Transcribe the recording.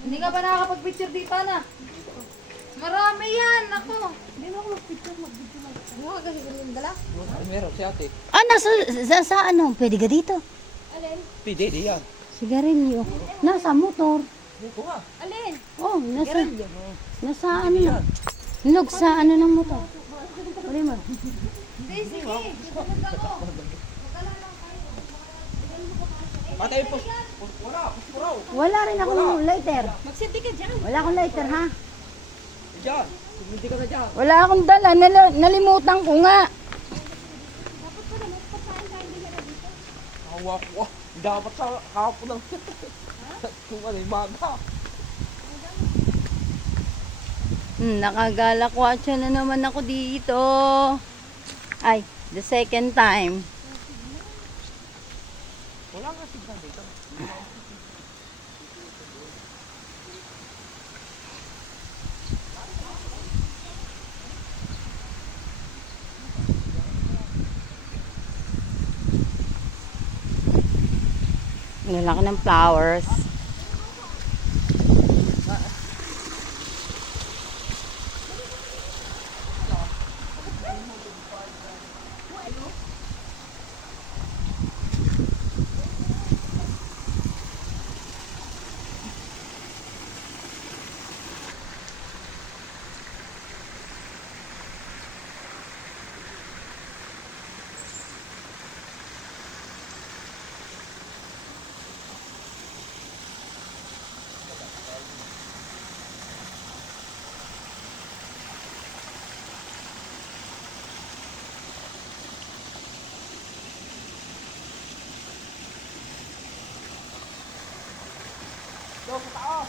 Hindi ka ba nakakapag-picture dito, na? Marami yan, ako. Hindi mo ako mag-picture lang. Ano ka kasi yung dala? Meron si ate. Ah, sa ano? Pwede ka dito? Alin? Pwede, di yan. Sigarilyo. Nasa motor. Dito nga. Alin? Oh, nasa ano na. Hinog sa ano ng motor. Pwede mo. Hindi, sige. Tulog ako. Magala lang kayo. Patay po. Wala, puspuraw. Wala rin akong lighter. Magsindi ka dyan. Wala akong lighter, ha? Diyan. Hindi ka na dyan. Wala akong dala. Nalimutan ko nga. Kawa ko. Dapat sa kahapon lang. Kung ano yung maga. Nakagalakwatsa na naman ako dito. Ay, the second time. Wala nga signal dito. Lalaki ng flowers. Go, sa taas.